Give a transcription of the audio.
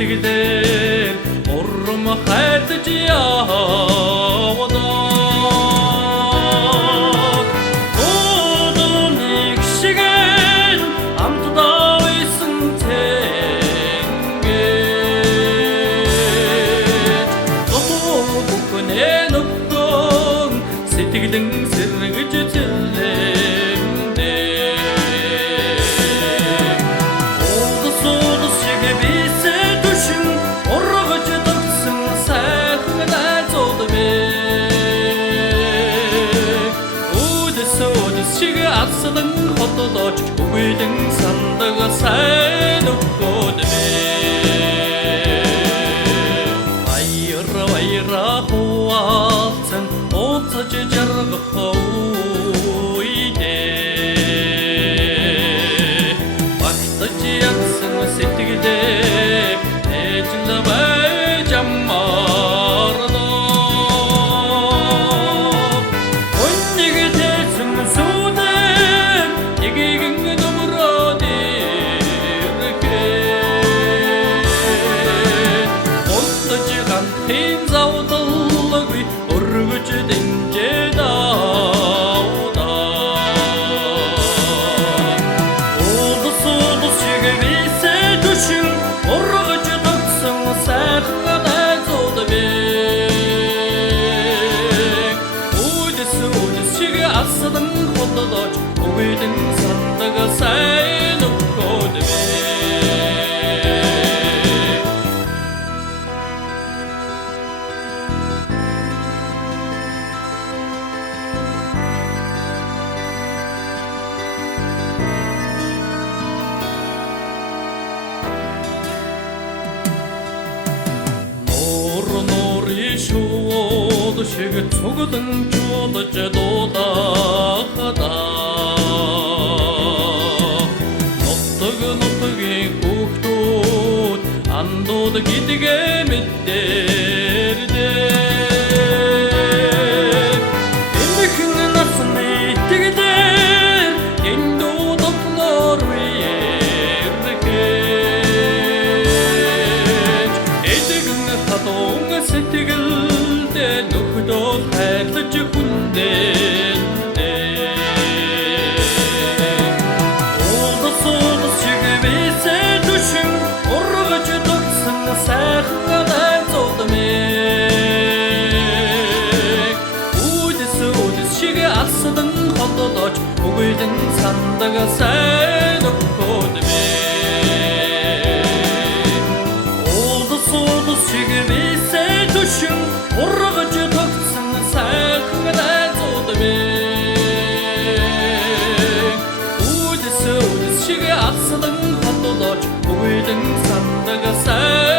сэтгэлээр урам хайртаж яваад Одоныг шигээр амтдаа байсан тэнгэр Бүхнээ нүгтэн сэтгэлэн сэргэж Асдан хотодож үгүйдэн сандаг сайн өгөөдмэ Баяра хуалцан уулзаж жаргах үедээ Багтаж янсан сэтгэлээ ээжин байж аммаарна Өннийг тэсэн Тим заудалгүй өргөж дэмжээ дауда Улдус шиг висээ түшин ургаж тогтсон сайхан найзууд бий Үдэс шиг асдан хотодож үгүйдэн сандаг сайн өгөөд бий Шууд шиг цуглан чуудаж дуудахада Нутгийн хүүхдүүд андууд гэдгээ мэдэрдээ Эмхэн насны итгэдээр эндүү дотноор үерхэж Эдгэн хатуун сэтгэлдээ нөхдөө хайрлаж хүндэлдээ Улдус шиг висээ түшин ургаж тогтсон сайхан найзууд мэй Үдэс шиг асдан хотодож үгүйдэн сандаг сайн өгөөд мэй Улдус шиг висээ түшин ургаж тогтсон сайхан найзууд мэй Үдэс шиг асдан хотодож үгүйдэн сандаг сайн